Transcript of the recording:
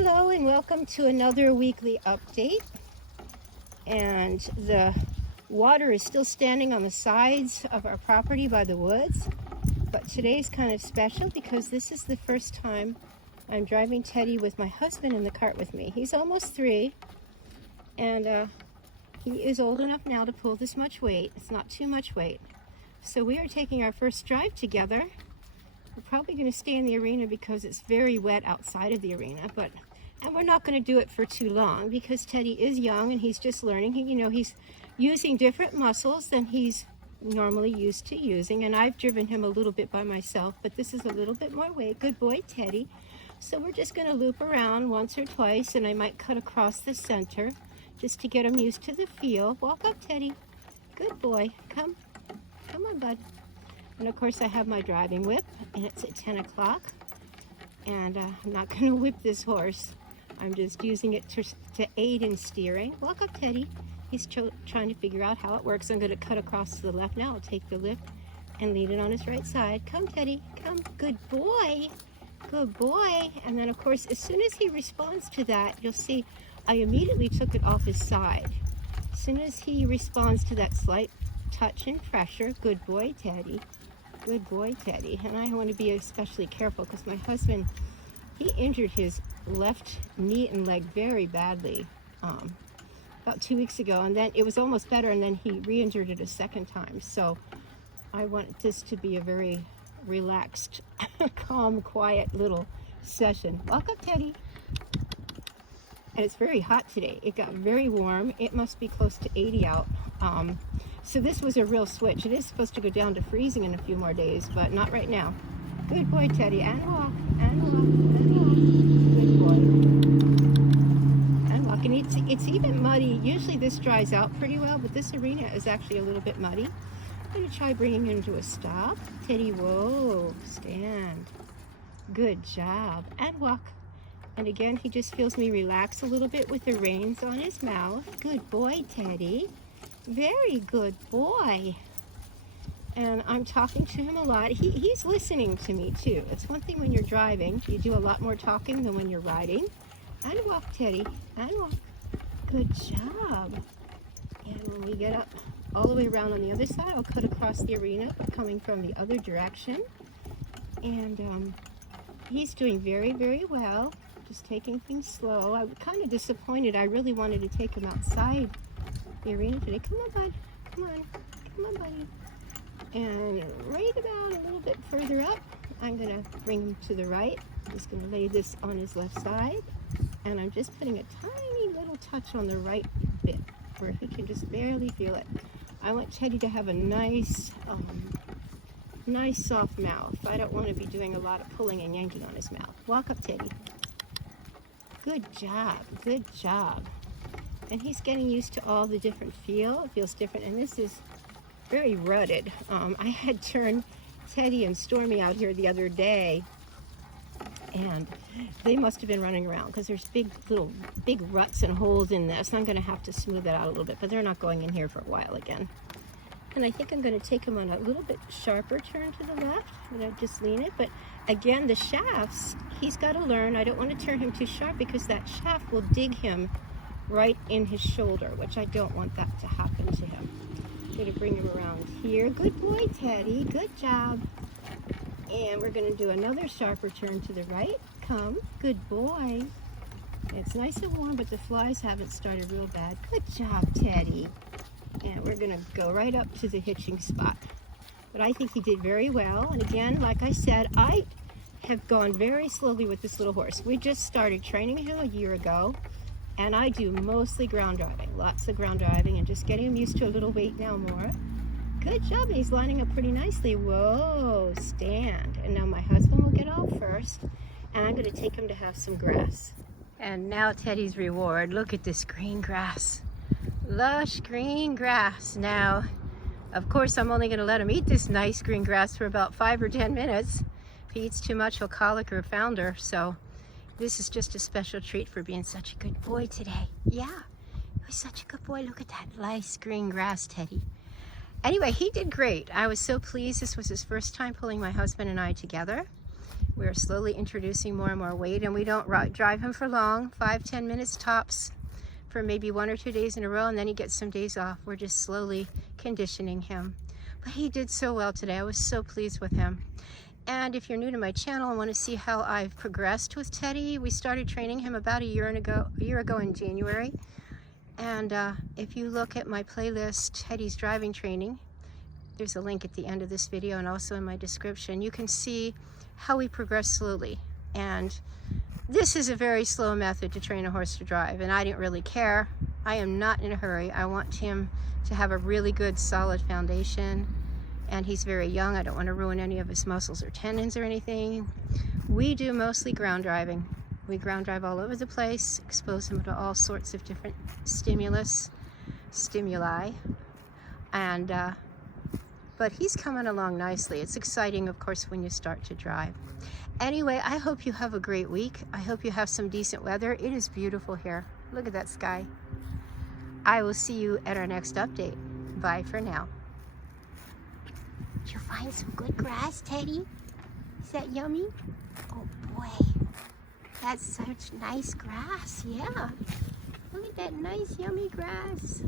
Hello and welcome to another weekly update. And the water is still standing on the sides of our property by the woods. But today's kind of special because this is the first time I'm driving Teddy with my husband in the cart with me. He's almost 3 and he is old enough now to pull this much weight. It's not too much weight. So we are taking our first drive together. We're probably going to stay in the arena because it's very wet outside of the arena, and we're not going to do it for too long because Teddy is young and he's just learning. He's using different muscles than he's normally used to using, and I've driven him a little bit by myself, but this is a little bit more weight. Good boy, Teddy. So we're just going to loop around once or twice, and I might cut across the center just to get him used to the feel. Walk up, Teddy. Good boy. Come on, bud. And of course I have my driving whip, and it's at 10 o'clock. And I'm not going to whip this horse. I'm just using it to aid in steering. Walk up, Teddy. He's trying to figure out how it works. I'm going to cut across to the left now. I'll take the lift and lead it on his right side. Come, Teddy. Come. Good boy. Good boy. And then, of course, as soon as he responds to that, you'll see I immediately took it off his side. As soon as he responds to that slight touch and pressure, good boy, Teddy. Good boy, Teddy. And I want to be especially careful because my husband, he injured his left knee and leg very badly about 2 weeks ago, and then it was almost better, and then he re-injured it a second time. So I want this to be a very relaxed, calm, quiet little session. Walk up, Teddy. And it's very hot today. It got very warm. It must be close to 80 out. So this was a real switch. It is supposed to go down to freezing in a few more days, but not right now. Good boy, Teddy. And walk, and walk, and walk. Good boy. And walk. And it's even muddy. Usually this dries out pretty well, but this arena is actually a little bit muddy. I'm going to try bringing him to a stop. Teddy, whoa, stand. Good job. And walk. And again, he just feels me relax a little bit with the reins on his mouth. Good boy, Teddy. Very good boy. And I'm talking to him a lot. He's listening to me too. It's one thing when you're driving. You do a lot more talking than when you're riding. And walk, Teddy. And walk. Good job. And when we get up all the way around on the other side, I'll cut across the arena coming from the other direction. And he's doing very, very well. Just taking things slow. I'm kind of disappointed. I really wanted to take him outside the arena today. Come on, bud. Come on, buddy. And right about a little bit further up, I'm going to bring him to the right. I'm just going to lay this on his left side. And I'm just putting a tiny little touch on the right bit where he can just barely feel it. I want Teddy to have a nice soft mouth. I don't want to be doing a lot of pulling and yanking on his mouth. Walk up, Teddy. Good job. Good job. And he's getting used to all the different feel. It feels different. And this is very rutted. I had turned Teddy and Stormy out here the other day, and they must have been running around because there's big ruts and holes in this. I'm going to have to smooth that out a little bit, but they're not going in here for a while again. And I think I'm going to take him on a little bit sharper turn to the left. I'm going to just lean it. But again, the shafts, he's got to learn. I don't want to turn him too sharp because that shaft will dig him right in his shoulder, which I don't want that to happen to him. I'm going to bring him around here. Good boy, Teddy. Good job. And we're going to do another sharper turn to the right. Come. Good boy. It's nice and warm, but the flies haven't started real bad. Good job, Teddy. And we're going to go right up to the hitching spot. But I think he did very well. And again, like I said, I have gone very slowly with this little horse. We just started training him a year ago. And I do mostly ground driving, lots of ground driving, and just getting him used to a little weight now more. Good job, he's lining up pretty nicely. Whoa, stand. And now my husband will get off first, and I'm gonna take him to have some grass. And now Teddy's reward. Look at this green grass. Lush green grass. Now, of course, I'm only gonna let him eat this nice green grass for about 5 or 10 minutes. If he eats too much, he'll colic or founder, so this is just a special treat for being such a good boy today. Yeah, he was such a good boy. Look at that nice green grass, Teddy. Anyway, he did great. I was so pleased. This was his first time pulling my husband and I together. We're slowly introducing more and more weight, and we don't drive him for long, 5-10 minutes tops, for maybe 1 or 2 days in a row, and then he gets some days off. We're just slowly conditioning him. But he did so well today. I was so pleased with him. And if you're new to my channel and want to see how I've progressed with Teddy, we started training him about a year ago in January. And if you look at my playlist, Teddy's driving training, there's a link at the end of this video and also in my description, you can see how we progress slowly. And this is a very slow method to train a horse to drive, and I didn't really care. I am not in a hurry. I want him to have a really good solid foundation, and he's very young. I don't want to ruin any of his muscles or tendons or anything. We do mostly ground driving. We ground drive all over the place, expose him to all sorts of different stimuli, and but he's coming along nicely. It's exciting, of course, when you start to drive. Anyway, I hope you have a great week. I hope you have some decent weather. It is beautiful here. Look at that sky. I will see you at our next update. Bye for now. Did you find some good grass, Teddy? Is that yummy? Oh boy, that's such nice grass. Yeah, look at that nice yummy grass.